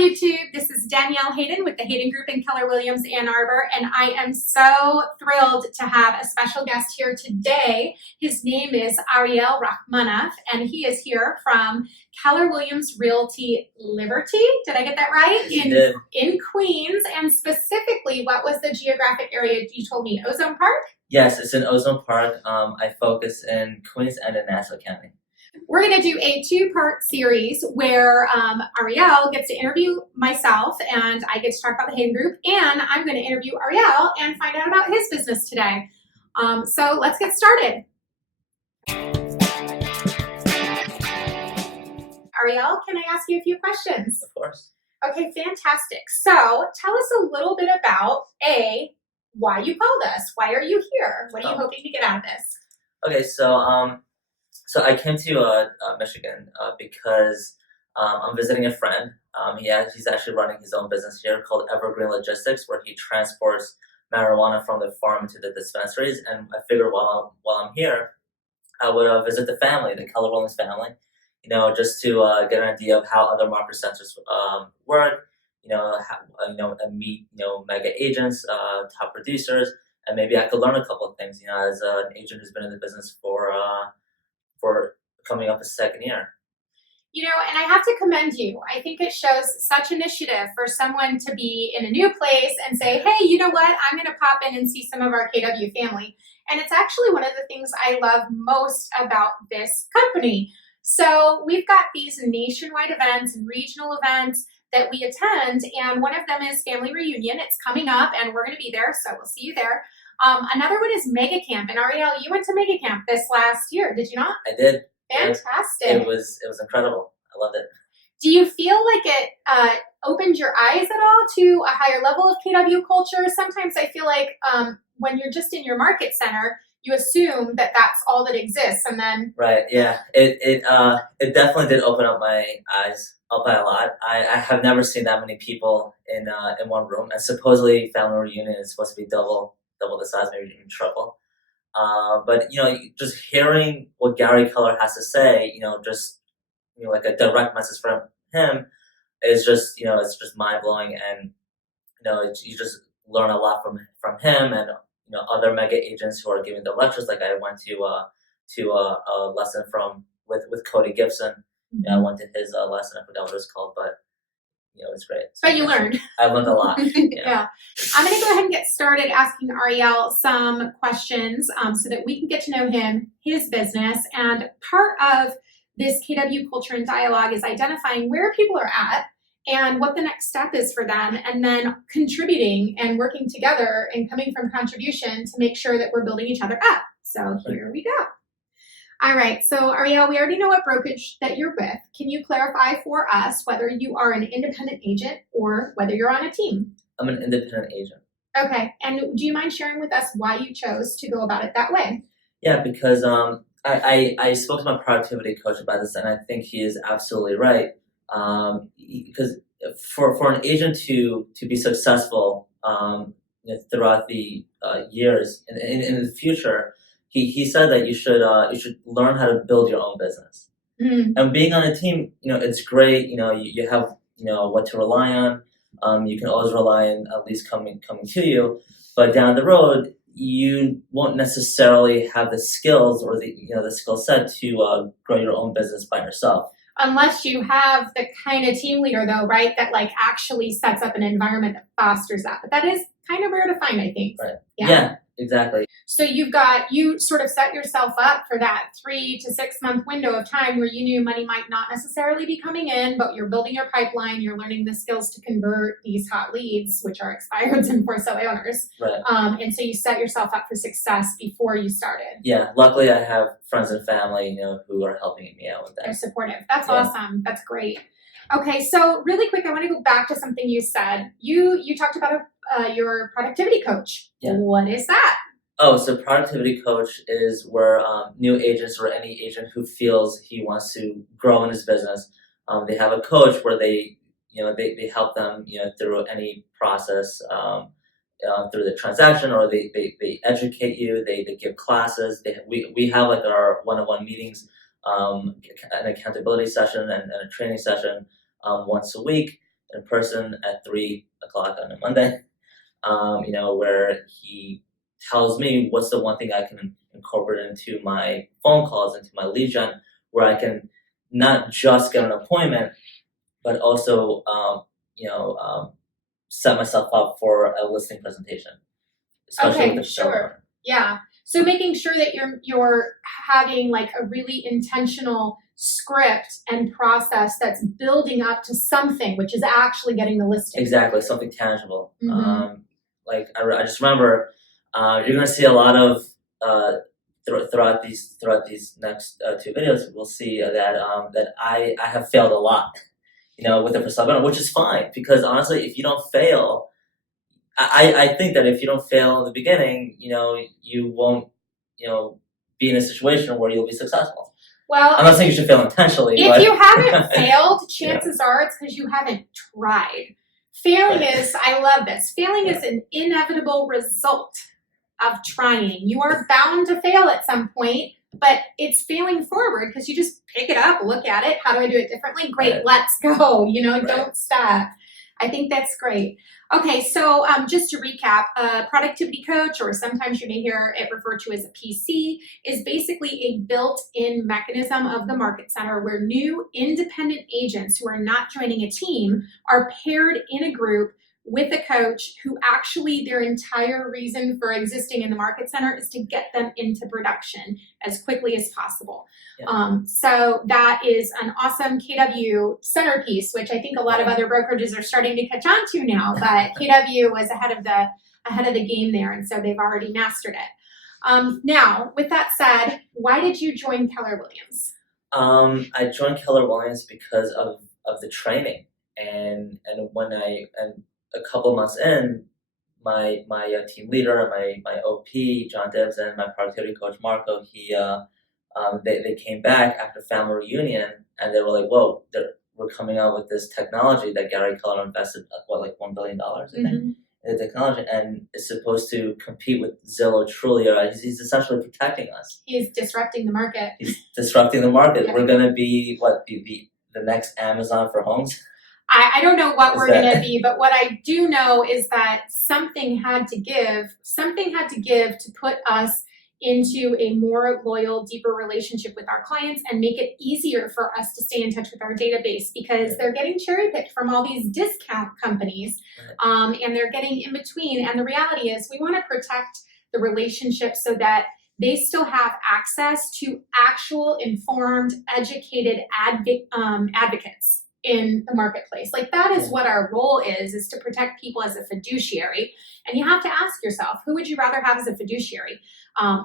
YouTube. This is Danielle Hayden with the Hayden Group in Keller Williams, Ann Arbor, and I am so thrilled to have a special guest here today. His name is Ariel Rahmanov, and he is here from Keller Williams Realty Liberty. Did I get that right? In Queens, and specifically, what was the geographic area you told me? Ozone Park? Yes, it's in Ozone Park. I focus in Queens and in Nassau County. We're going to do a two-part series where Ariel gets to interview myself and I get to talk about the Hayden Group, and I'm going to interview Ariel and find out about his business today. So let's get started. Ariel, can I ask you a few questions? Of course. Okay, fantastic. So tell us a little bit about, why you called us. Why are you here? What are you hoping to get out of this? Okay, so I came to Michigan because I'm visiting a friend. He's actually running his own business here called Evergreen Logistics, where he transports marijuana from the farm to the dispensaries. And I figured while I'm here, I would visit the family, the Keller Williams family, just to get an idea of how other market centers work, and meet, mega agents, top producers, and maybe I could learn a couple of things, as an agent who's been in the business for coming up a second year. And I have to commend you. I think it shows such initiative for someone to be in a new place and say, hey, you know what? I'm going to pop in and see some of our KW family. And it's actually one of the things I love most about this company. So we've got these nationwide events and regional events that we attend, and one of them is Family Reunion. It's coming up, and we're going to be there, so we'll see you there. Another one is Mega Camp, and Ariel, you went to Mega Camp this last year, did you not? I did. Fantastic. It was incredible. I loved it. Do you feel like it opened your eyes at all to a higher level of KW culture? Sometimes I feel like when you're just in your market center, you assume that that's all that exists, and then right, yeah, it definitely did open up my eyes by a lot. I have never seen that many people in one room, and supposedly Family Reunion is supposed to be double the size, maybe even triple. But just hearing what Gary Keller has to say, like a direct message from him is just it's just mind blowing, and you just learn a lot from him and other mega agents who are giving the lectures. Like I went to a lesson with Cody Gibson. I went to his lesson. I forgot what it was called, but it's great. But you learned. I learned a lot. Yeah. I'm going to go ahead and get started asking Ariel some questions so that we can get to know him, his business, and part of this KW culture and dialogue is identifying where people are at and what the next step is for them, and then contributing and working together and coming from contribution to make sure that we're building each other up. So here we go. All right, so Ariel, we already know what brokerage that you're with. Can you clarify for us whether you are an independent agent or whether you're on a team? I'm an independent agent. Okay, and do you mind sharing with us why you chose to go about it that way? Yeah, because I spoke to my productivity coach about this, and I think he is absolutely right. Because for an agent to be successful throughout the years in the future, he said that you should learn how to build your own business. And being on a team, it's great. You have what to rely on. You can always rely on at least coming to you, but down the road you won't necessarily have the skills or the skill set to grow your own business by yourself. Unless you have the kind of team leader, though, right, that actually sets up an environment that fosters that. But that is kind of rare to find, I think. Right. Yeah, exactly. So you sort of set yourself up for that 3 to 6 month window of time where you knew money might not necessarily be coming in, but you're building your pipeline, you're learning the skills to convert these hot leads, which are expireds and for sale owners. Right. And so you set yourself up for success before you started. Yeah, luckily I have friends and family, who are helping me out with that. They're supportive. That's awesome. That's great. Okay, so really quick, I want to go back to something you said. You talked about your productivity coach. Yeah. What is that? Oh, so productivity coach is where new agents or any agent who feels he wants to grow in his business, they have a coach where they help them through any process, through the transaction, or they educate you. They give classes. We have like our one-on-one meetings, an accountability session and a training session once a week. in person at 3 o'clock on a Monday. Where he tells me what's the one thing I can incorporate into my phone calls, into my lead gen, where I can not just get an appointment, but also set myself up for a listing presentation. Especially with the sure. Yeah. So making sure that you're having like a really intentional script and process that's building up to something, which is actually getting the listing. Exactly, something tangible. Mm-hmm. I just remember, you're gonna see a lot of throughout these next 2 videos. We'll see that I have failed a lot, with the persona, which is fine, because honestly, if you don't fail, I think that if you don't fail in the beginning, you won't, be in a situation where you'll be successful. Well, I'm not saying you should fail intentionally. If you haven't failed, chances are it's because you haven't tried. Failing is, I love this, failing is an inevitable result of trying. You are bound to fail at some point, but it's failing forward because you just pick it up, look at it. How do I do it differently? Great, let's go. Don't stop. I think that's great. Okay, so just to recap, a productivity coach, or sometimes you may hear it referred to as a PC, is basically a built-in mechanism of the Market Center where new independent agents who are not joining a team are paired in a group with a coach who actually their entire reason for existing in the Market Center is to get them into production as quickly as possible. Yeah. So that is an awesome KW centerpiece, which I think a lot of other brokerages are starting to catch on to now, but KW was ahead of the game there, and so they've already mastered it. Now, with that said, why did you join Keller Williams? I joined Keller Williams because of the training, and a couple months in, my team leader, my OP, John Dibbs, and my productivity coach, Marco, they came back after family reunion, and they were like, whoa, we're coming out with this technology that Gary Keller invested, like $1 billion, I think, in the technology, and it's supposed to compete with Zillow, Trulia. He's essentially protecting us. He's disrupting the market. Yeah. We're going to be, the next Amazon for homes? I don't know what we're going to be, but what I do know is that something had to give to put us into a more loyal, deeper relationship with our clients and make it easier for us to stay in touch with our database, because they're getting cherry-picked from all these discount companies, and they're getting in between. And the reality is we want to protect the relationship so that they still have access to actual, informed, educated advocates in the marketplace. Like, that is what our role is to protect people as a fiduciary. And you have to ask yourself, who would you rather have as a fiduciary?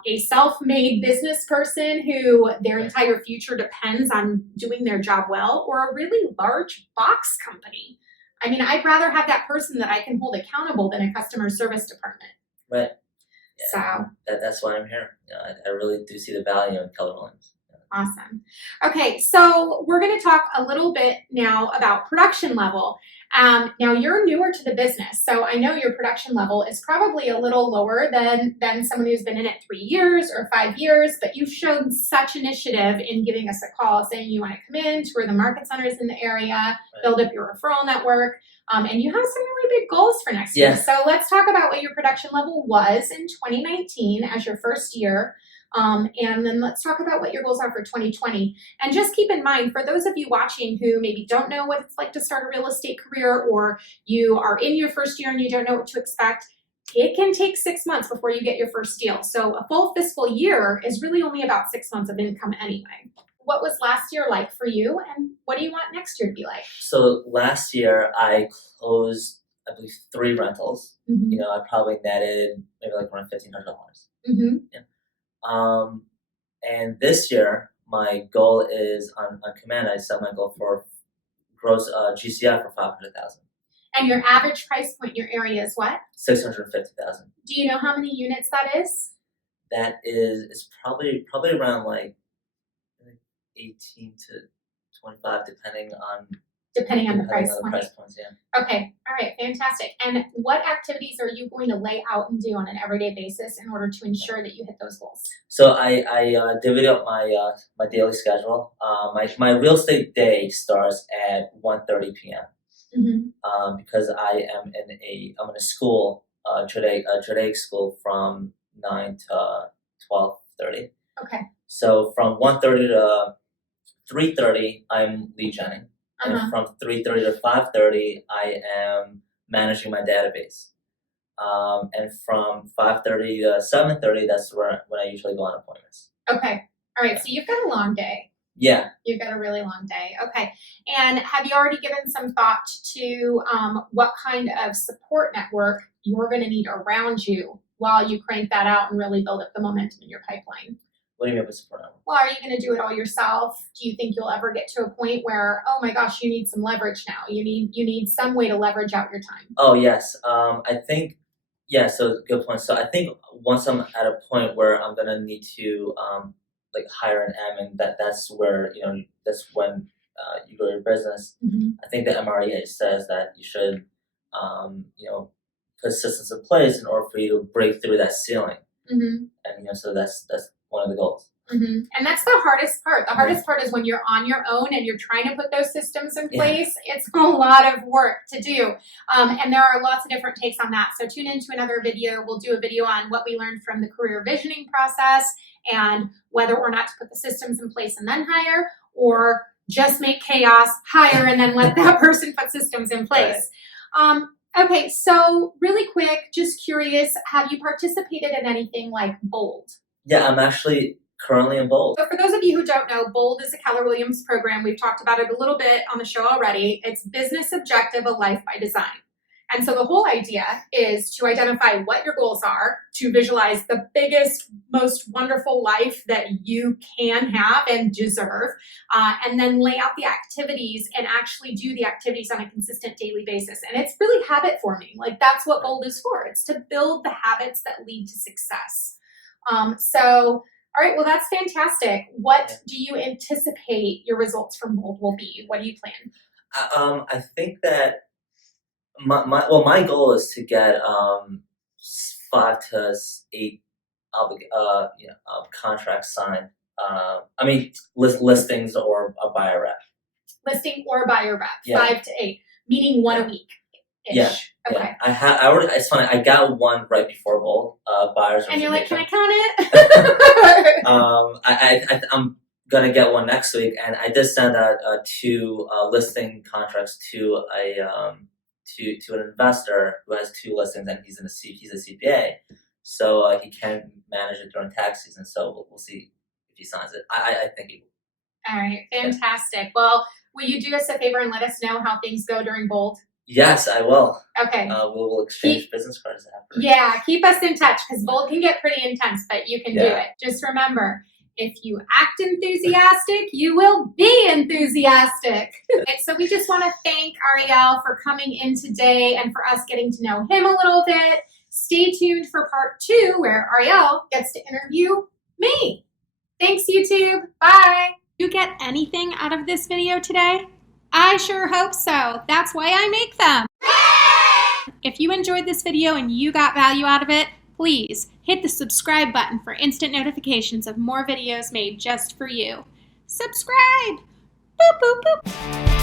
A self-made business person who their entire future depends on doing their job well, or a really large box company? I mean, I'd rather have that person that I can hold accountable than a customer service department. Right. Yeah. So that's why I'm here. I really do see the value in Keller Williams. Awesome. Okay, so we're going to talk a little bit now about production level. Now, you're newer to the business, so I know your production level is probably a little lower than someone who's been in it 3 years or 5 years, but you've shown such initiative in giving us a call saying you want to come in, tour the market centers in the area, build up your referral network, and you have some really big goals for next year. So let's talk about what your production level was in 2019 as your first year. And then let's talk about what your goals are for 2020. And just keep in mind, for those of you watching who maybe don't know what it's like to start a real estate career, or you are in your first year and you don't know what to expect, it can take 6 months before you get your first deal. So a full fiscal year is really only about 6 months of income anyway. What was last year like for you, and what do you want next year to be like? So last year I closed, I believe, 3 rentals. I probably netted maybe like around $1,500. Yeah. And this year, my goal is on command. I set my goal for gross GCI for $500,000. And your average price point in your area is what? $650,000. Do you know how many units that is? That is probably around like 18 to 25, depending on the price points. Yeah. Okay. All right. Fantastic. And what activities are you going to lay out and do on an everyday basis in order to ensure that you hit those goals? So I divvied up my daily schedule. My real estate day starts at 1:30 p.m. because I'm in a school, Judaic school from 9 to 12:30. Okay. So from 1:30 to 3:30, I'm lead genning, and from 3:30 to 5:30, I am managing my database. And from 5:30 to 7:30, that's when I usually go on appointments. Okay. All right. So you've got a long day. Yeah. You've got a really long day. Okay. And have you already given some thought to what kind of support network you're going to need around you while you crank that out and really build up the momentum in your pipeline? What do you mean by support network? Well, are you going to do it all yourself? Do you think you'll ever get to a point where, oh my gosh, you need some leverage now? You need some way to leverage out your time. Oh yes. I think. Yeah. So good point. So I think once I'm at a point where I'm gonna need to like hire an M, and that's where that's when you grow your business. I think the MREA says that you should put systems in place in order for you to break through that ceiling. And so that's one of the goals. And that's the hardest part. The hardest part is when you're on your own and you're trying to put those systems in place. It's a lot of work to do. And there are lots of different takes on that. So tune into another video. We'll do a video on what we learned from the career visioning process and whether or not to put the systems in place and then hire, or just make chaos, hire, and then let that person put systems in place. Right. Okay, so really quick, just curious, have you participated in anything like BOLD? Yeah, I'm actually currently in BOLD. So for those of you who don't know, BOLD is a Keller Williams program. We've talked about it a little bit on the show already. It's Business Objective, a Life by Design. And so the whole idea is to identify what your goals are, to visualize the biggest, most wonderful life that you can have and deserve, and then lay out the activities and actually do the activities on a consistent daily basis. And it's really habit forming. Like that's what BOLD is for. It's to build the habits that lead to success. All right, well, that's fantastic. What do you anticipate your results from BOLD will be? What do you plan? I think that my goal is to get 5 to 8 contracts signed. I mean listings or a buyer rep. Listing or buyer rep. 5 to 8, meaning one a week. Yeah. Okay. Yeah. It's funny. I got one right before BOLD. Buyers. And you're like, can I count it? I'm gonna get one next week, and I did send out 2 listing contracts to to an investor who has 2 listings, and he's a CPA, so he can manage it during tax season. So we'll see if he signs it. I think he will. All right, fantastic. Yeah. Well, will you do us a favor and let us know how things go during BOLD? Yes, I will. Okay. We'll exchange business cards after. Yeah, keep us in touch because BOLD can get pretty intense, but you can do it. Just remember, if you act enthusiastic, you will be enthusiastic. And so we just want to thank Ariel for coming in today and for us getting to know him a little bit. Stay tuned for part 2 where Ariel gets to interview me. Thanks, YouTube. Bye. You get anything out of this video today? I sure hope so. That's why I make them. If you enjoyed this video and you got value out of it, please hit the subscribe button for instant notifications of more videos made just for you. Subscribe! Boop, boop, boop.